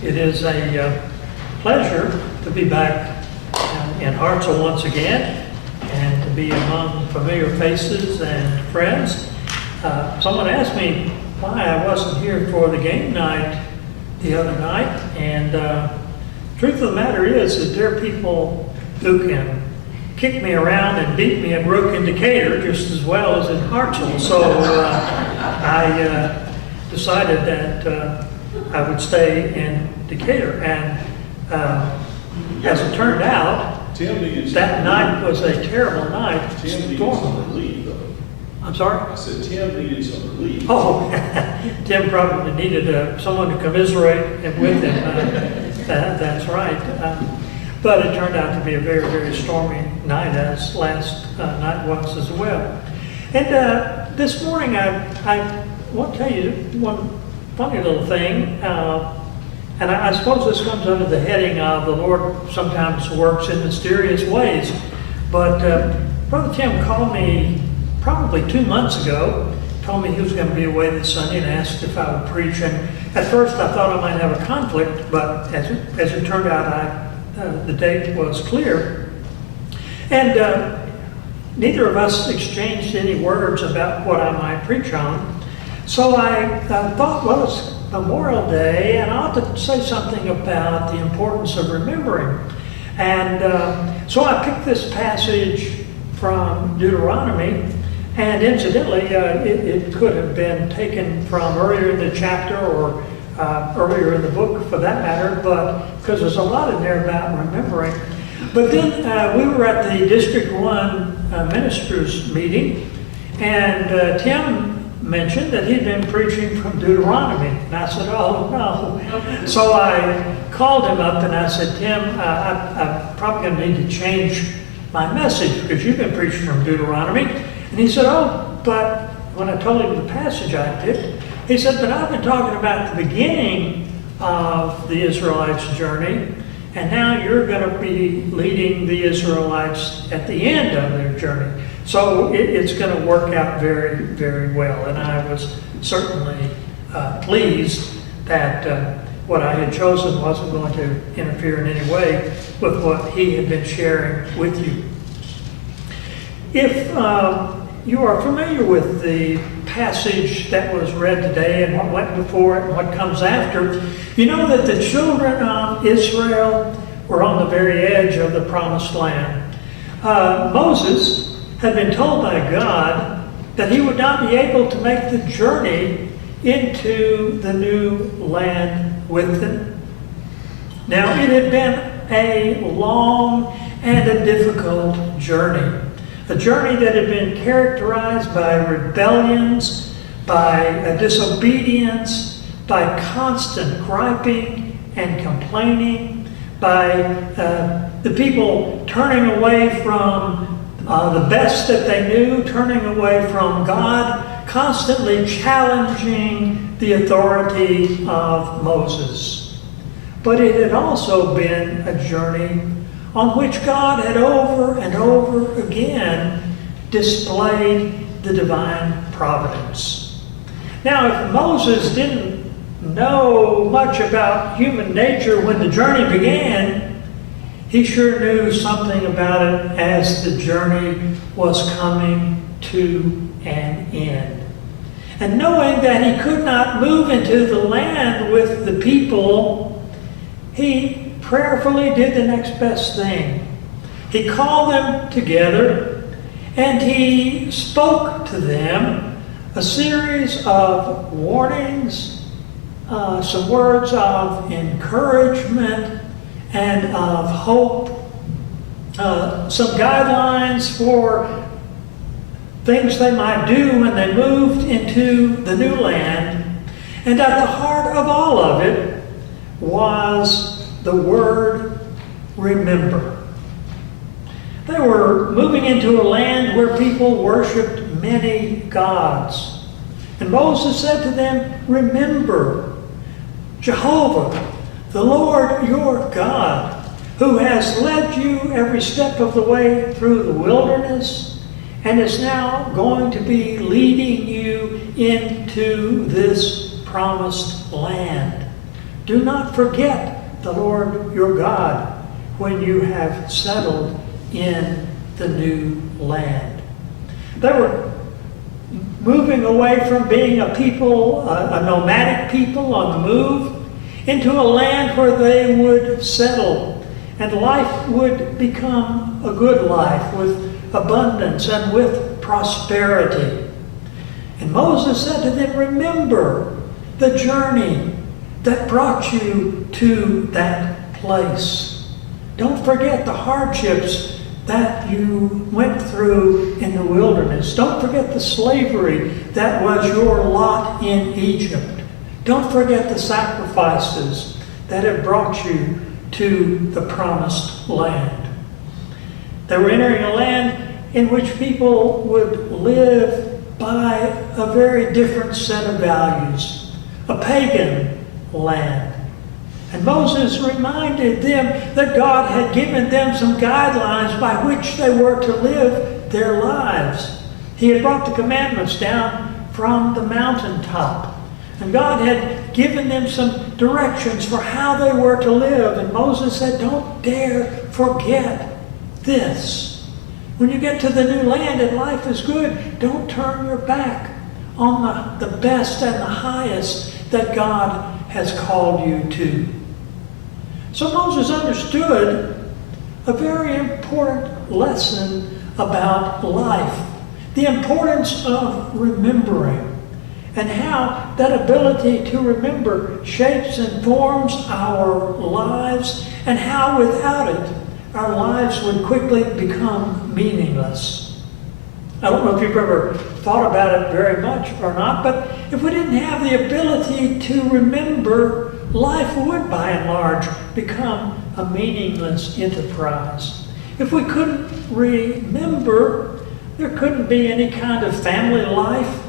It is a pleasure to be back in Hartselle once again and to be among familiar faces and friends. Someone asked me why I wasn't here for the game night the other night, and truth of the matter is that there are people who can kick me around and beat me at Rook in Decatur just as well as in Hartselle. So I decided that I would stay in Decatur, and as it turned out, that night was a terrible night. Tim needed some relief, though. I'm sorry? I said Tim needed some relief. Oh, Tim probably needed someone to commiserate with him. That's right. But it turned out to be a very, very stormy night, as last night was as well. And this morning, I want to tell you one funny little thing. And I suppose this comes under the heading of the Lord sometimes works in mysterious ways. But Brother Tim called me probably 2 months ago, told me he was going to be away this Sunday and asked if I would preach. And at first I thought I might have a conflict, but as it turned out, the date was clear. And neither of us exchanged any words about what I might preach on. So I thought, well, it's Memorial Day, and I ought to say something about the importance of remembering. And so I picked this passage from Deuteronomy, and incidentally, it could have been taken from earlier in the chapter or earlier in the book for that matter, but because there's a lot in there about remembering. But then we were at the District 1 ministers meeting, and Tim mentioned that he'd been preaching from Deuteronomy. And I said, oh, no. So I called him up and I said, Tim, I'm probably going to need to change my message because you've been preaching from Deuteronomy. And he said, oh, but when I told him the passage I picked, he said, but I've been talking about the beginning of the Israelites' journey, and now you're going to be leading the Israelites at the end of their journey. So it's going to work out very, very well. And I was certainly pleased that what I had chosen wasn't going to interfere in any way with what he had been sharing with you. If you are familiar with the passage that was read today and what went before it and what comes after, you know that the children of Israel were on the very edge of the promised land. Moses had been told by God that he would not be able to make the journey into the new land with them. Now, it had been a long and a difficult journey. A journey that had been characterized by rebellions, by disobedience, by constant griping and complaining, by the people turning away from the best that they knew, turning away from God, constantly challenging the authority of Moses. But it had also been a journey on which God had over and over again displayed the divine providence. Now, if Moses didn't know much about human nature when the journey began, he sure knew something about it as the journey was coming to an end. And knowing that he could not move into the land with the people, he prayerfully did the next best thing. He called them together and he spoke to them a series of warnings, some words of encouragement and of hope, some guidelines for things they might do when they moved into the new land. And at the heart of all of it was the word remember. They were moving into a land where people worshiped many gods. And Moses said to them, remember Jehovah, the Lord your God, who has led you every step of the way through the wilderness and is now going to be leading you into this promised land. Do not forget the Lord your God when you have settled in the new land. They were moving away from being a people, a nomadic people on the move, into a land where they would settle and life would become a good life with abundance and with prosperity. And Moses said to them, remember the journey that brought you to that place. Don't forget the hardships that you went through in the wilderness. Don't forget the slavery that was your lot in Egypt. Don't forget the sacrifices that have brought you to the promised land. They were entering a land in which people would live by a very different set of values, a pagan land. And Moses reminded them that God had given them some guidelines by which they were to live their lives. He had brought the commandments down from the mountaintop. And God had given them some directions for how they were to live. And Moses said, don't dare forget this. When you get to the new land and life is good, don't turn your back on the best and the highest that God has called you to. So Moses understood a very important lesson about life, the importance of remembering, and how that ability to remember shapes and forms our lives, and how without it, our lives would quickly become meaningless. I don't know if you've ever thought about it very much or not, but if we didn't have the ability to remember, life would by and large become a meaningless enterprise. If we couldn't remember, there couldn't be any kind of family life.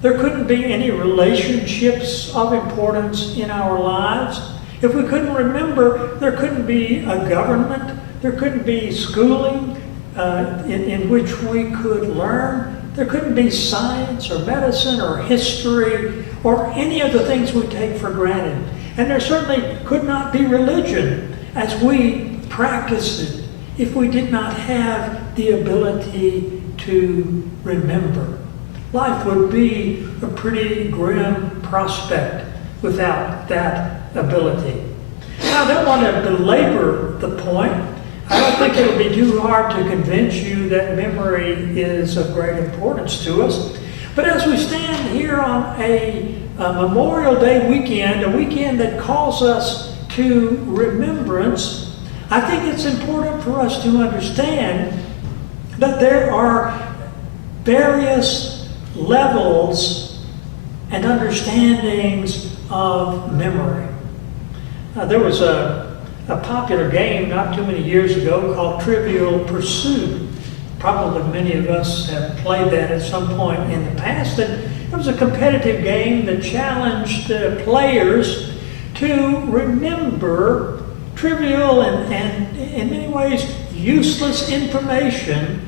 There couldn't be any relationships of importance in our lives. If we couldn't remember, there couldn't be a government. There couldn't be schooling in which we could learn. There couldn't be science or medicine or history or any of the things we take for granted. And there certainly could not be religion as we practice it if we did not have the ability to remember. Life would be a pretty grim prospect without that ability. Now, I don't want to belabor the point. I don't think it'll be too hard to convince you that memory is of great importance to us. But as we stand here on a Memorial Day weekend, a weekend that calls us to remembrance, I think it's important for us to understand that there are various levels and understandings of memory. There was a popular game not too many years ago called Trivial Pursuit. Probably many of us have played that at some point in the past. And it was a competitive game that challenged players to remember trivial and in many ways useless information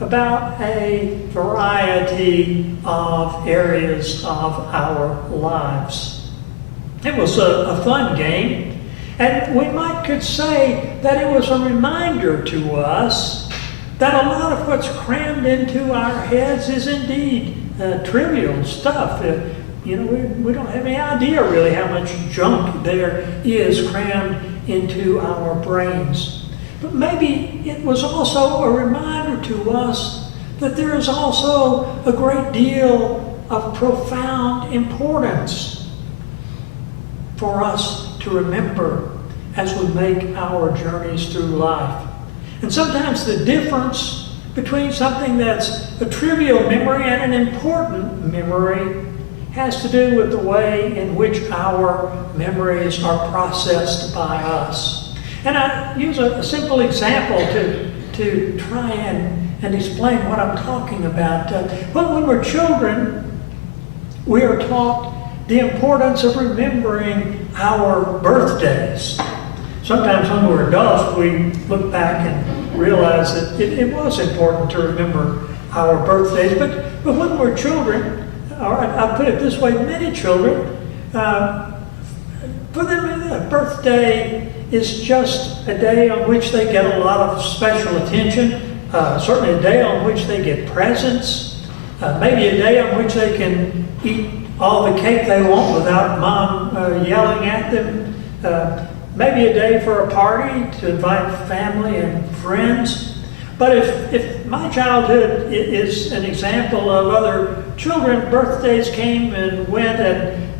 about a variety of areas of our lives. It was a fun game, and we could say that it was a reminder to us that a lot of what's crammed into our heads is indeed trivial stuff. We don't have any idea really how much junk there is crammed into our brains. But maybe it was also a reminder to us that there is also a great deal of profound importance for us to remember as we make our journeys through life. And sometimes the difference between something that's a trivial memory and an important memory has to do with the way in which our memories are processed by us. And I use a simple example to try and explain what I'm talking about. When we're children, we are taught the importance of remembering our birthdays. Sometimes when we're adults, we look back and realize that it was important to remember our birthdays. But when we're children, or I'll put it this way, many children For them, a birthday is just a day on which they get a lot of special attention, certainly a day on which they get presents, maybe a day on which they can eat all the cake they want without mom yelling at them, maybe a day for a party to invite family and friends. But if my childhood is an example of other children, birthdays came and went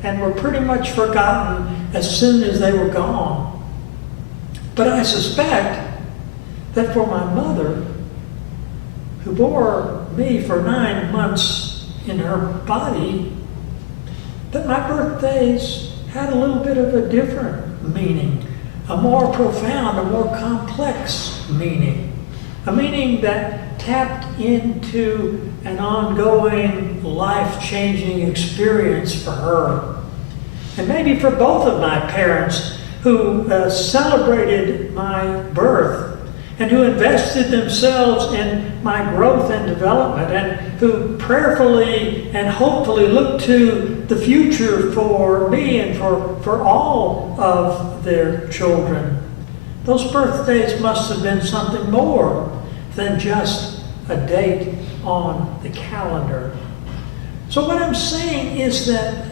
and were pretty much forgotten as soon as they were gone. But I suspect that for my mother, who bore me for 9 months in her body, that my birthdays had a little bit of a different meaning, a more profound, a more complex meaning. A meaning that tapped into an ongoing, life-changing experience for her. And maybe for both of my parents who celebrated my birth and who invested themselves in my growth and development and who prayerfully and hopefully looked to the future for me and for all of their children. Those birthdays must have been something more than just a date on the calendar. So what I'm saying is that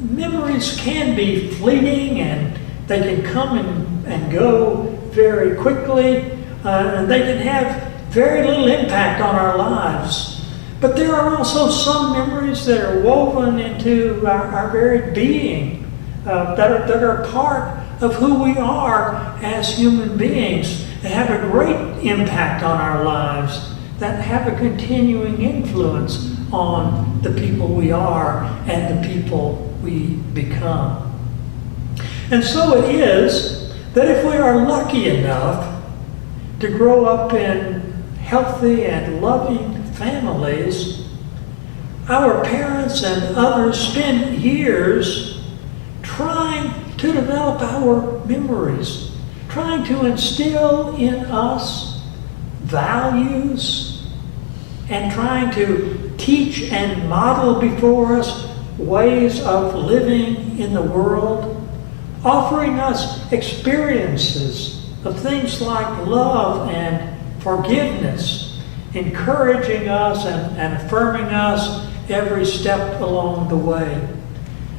memories can be fleeting and they can come and go very quickly, and they can have very little impact on our lives. But there are also some memories that are woven into our very being, that are part of who we are as human beings, that have a great impact on our lives, that have a continuing influence on the people we are and the people we become. And so it is that if we are lucky enough to grow up in healthy and loving families, our parents and others spend years trying to develop our memories, trying to instill in us values, and trying to teach and model before us ways of living in the world, offering us experiences of things like love and forgiveness, encouraging us and affirming us every step along the way.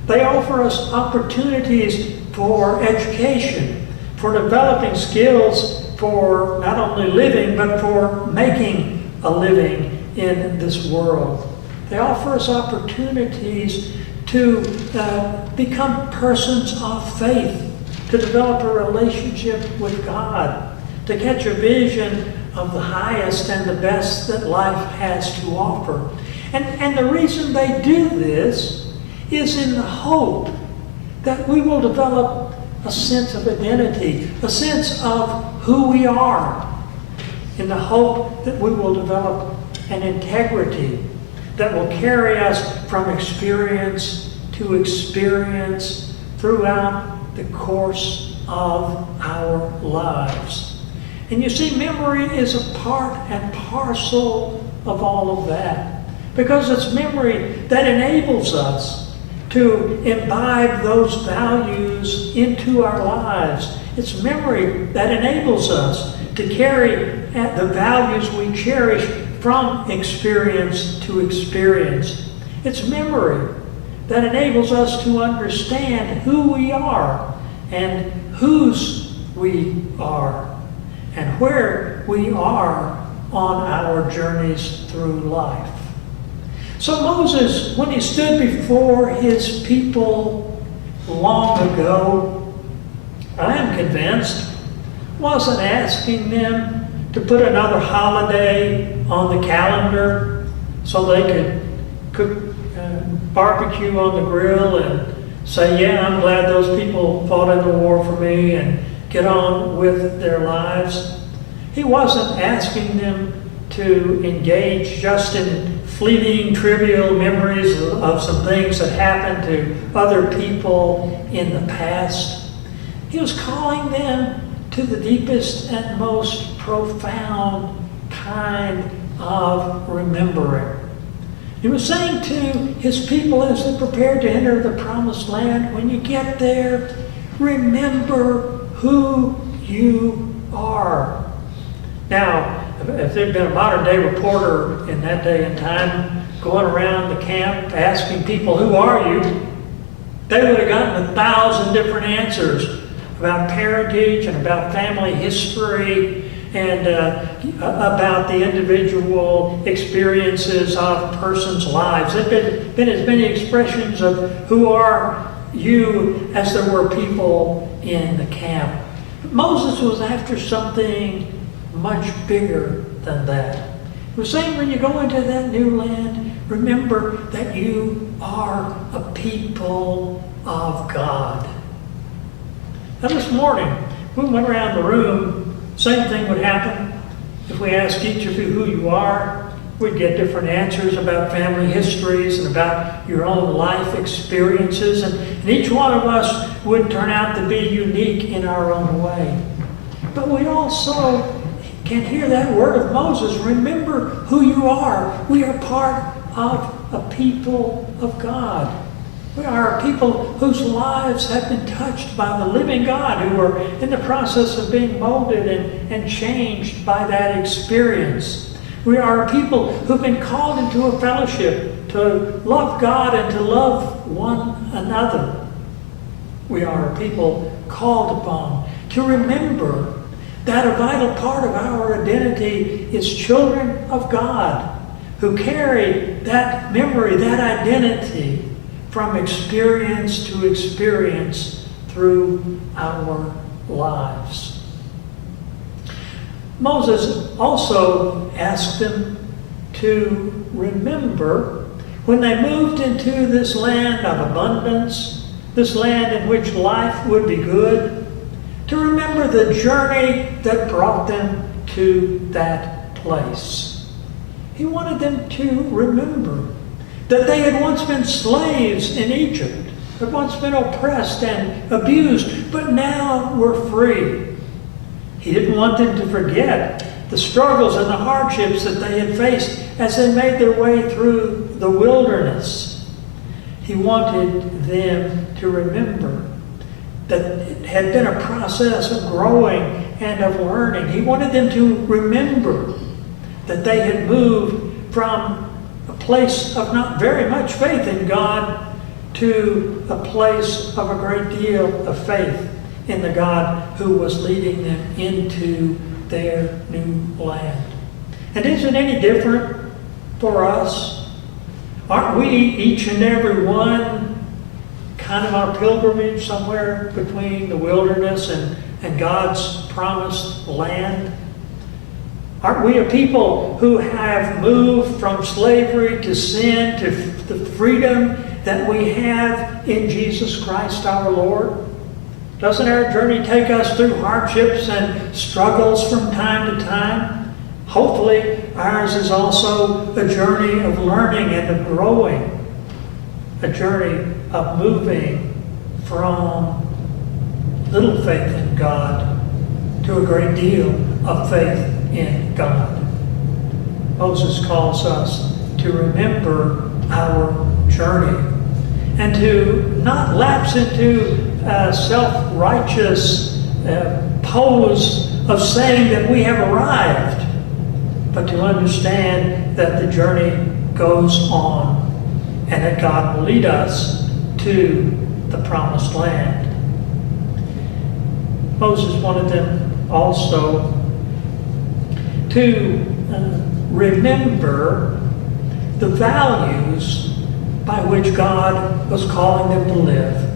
They offer us opportunities for education, for developing skills for not only living, but for making a living in this world. They offer us opportunities to become persons of faith, to develop a relationship with God, to catch a vision of the highest and the best that life has to offer. And the reason they do this is in the hope that we will develop a sense of identity, a sense of who we are, in the hope that we will develop an integrity that will carry us from experience to experience throughout the course of our lives. And you see, memory is a part and parcel of all of that, because it's memory that enables us to imbibe those values into our lives. It's memory that enables us to carry the values we cherish from experience to experience. It's memory that enables us to understand who we are and whose we are and where we are on our journeys through life. So Moses, when he stood before his people long ago, I am convinced, wasn't asking them to put another holiday on the calendar so they could cook barbecue on the grill and say, yeah, I'm glad those people fought in the war for me, and get on with their lives. He wasn't asking them to engage just in fleeting, trivial memories of some things that happened to other people in the past. He was calling them to the deepest and most profound kind of remembering. He was saying to his people as they prepared to enter the promised land, when you get there, remember who you are. Now, if there'd been a modern day reporter in that day and time going around the camp asking people, who are you? They would have gotten 1,000 different answers about parentage and about family history and about the individual experiences of persons' lives. There've been as many expressions of who are you as there were people in the camp. But Moses was after something much bigger than that. He was saying, when you go into that new land, remember that you are a people of God. Now this morning, we went around the room, same thing would happen. If we asked each of you who you are, we'd get different answers about family histories and about your own life experiences. And each one of us would turn out to be unique in our own way. But we also can hear that word of Moses, remember who you are. We are part of a people of God. We are a people whose lives have been touched by the living God, who are in the process of being molded and changed by that experience. We are a people who've been called into a fellowship to love God and to love one another. We are a people called upon to remember that a vital part of our identity is children of God who carry that memory, that identity from experience to experience through our lives. Moses also asked them to remember when they moved into this land of abundance, this land in which life would be good, to remember the journey that brought them to that place. He wanted them to remember that they had once been slaves in Egypt, had once been oppressed and abused, but now were free. He didn't want them to forget the struggles and the hardships that they had faced as they made their way through the wilderness. He wanted them to remember that it had been a process of growing and of learning. He wanted them to remember that they had moved from a place of not very much faith in God to a place of a great deal of faith in the God who was leading them into their new land. And is it any different for us? Aren't we, each and every one, kind of on a pilgrimage somewhere between the wilderness and God's promised land? Aren't we a people who have moved from slavery to sin to the freedom that we have in Jesus Christ our Lord? Doesn't our journey take us through hardships and struggles from time to time? Hopefully, ours is also a journey of learning and of growing, a journey of moving from little faith in God to a great deal of faith in God. Moses calls us to remember our journey and to not lapse into a self-righteous pose of saying that we have arrived, but to understand that the journey goes on and that God will lead us to the promised land. Moses wanted them also to remember the values by which God was calling them to live.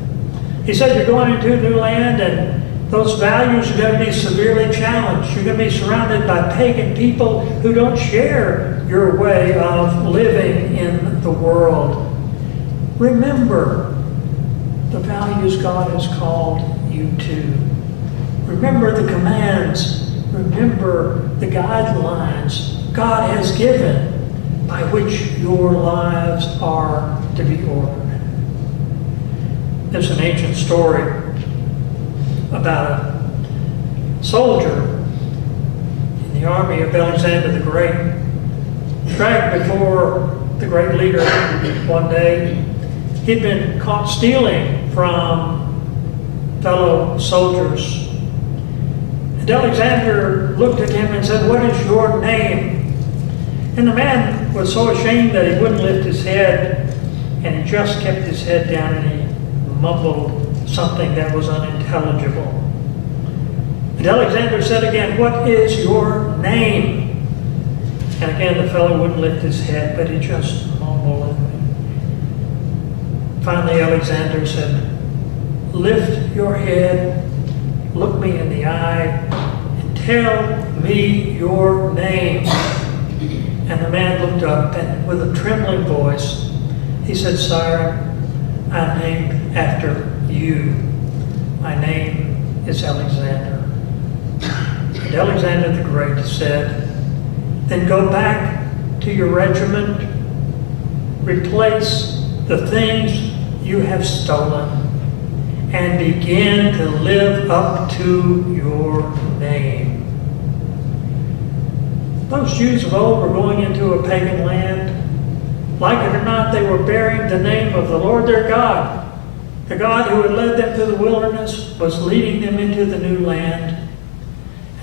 He said, you're going into a new land and those values are going to be severely challenged. You're going to be surrounded by pagan people who don't share your way of living in the world. Remember the values God has called you to. Remember the commands. Remember the guidelines God has given by which your lives are to be ordered. There's an ancient story about a soldier in the army of Alexander the Great, dragged before the great leader one day. He'd been caught stealing from fellow soldiers. And Alexander looked at him and said, "What is your name?" And the man was so ashamed that he wouldn't lift his head, and he just kept his head down and he mumbled something that was unintelligible. And Alexander said again, "What is your name?" And again the fellow wouldn't lift his head, but he just mumbled. Finally Alexander said, "Lift your head, look me in the eye, and tell me your name." And the man looked up, and with a trembling voice, he said, "Sire, I'm named after you. My name is Alexander." And Alexander the Great said, "Then go back to your regiment, replace the things you have stolen, and begin to live up to your name." Those Jews of old were going into a pagan land. Like it or not, they were bearing the name of the Lord their God. The God who had led them to the wilderness was leading them into the new land.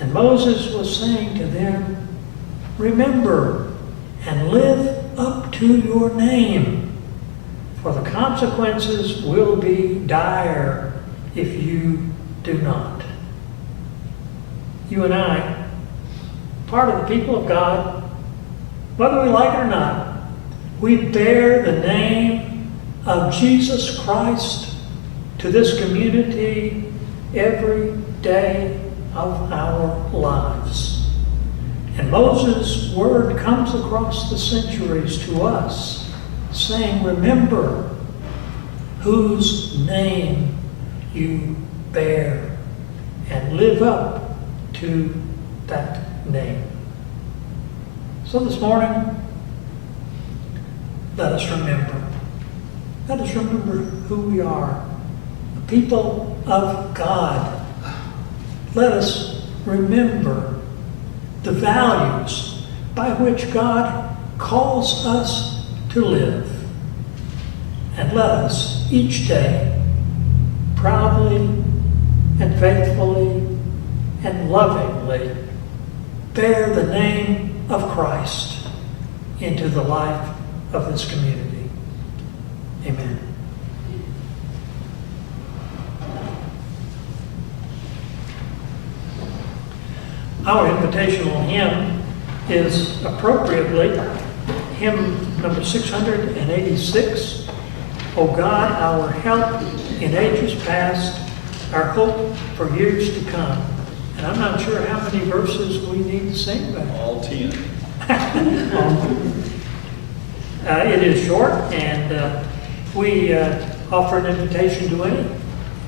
And Moses was saying to them, "Remember and live up to your name, for the consequences will be dire if you do not." You and I, part of the people of God, whether we like it or not, we bear the name of Jesus Christ to this community every day of our lives. And Moses' word comes across the centuries to us, saying, "Remember whose name you bear, and live up to that name." So this morning, let us remember. Let us remember who we are, the people of God. Let us remember the values by which God calls us to live. And let us each day proudly and faithfully and lovingly bear the name of Christ into the life of this community. Amen. Our invitational hymn is appropriately hymn number 686, "O God, our help in ages past, our hope for years to come." And I'm not sure how many verses we need to sing, but All 10. It is short, and we offer an invitation to any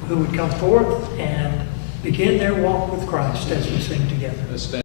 who would come forth and begin their walk with Christ as we sing together. Let's stand.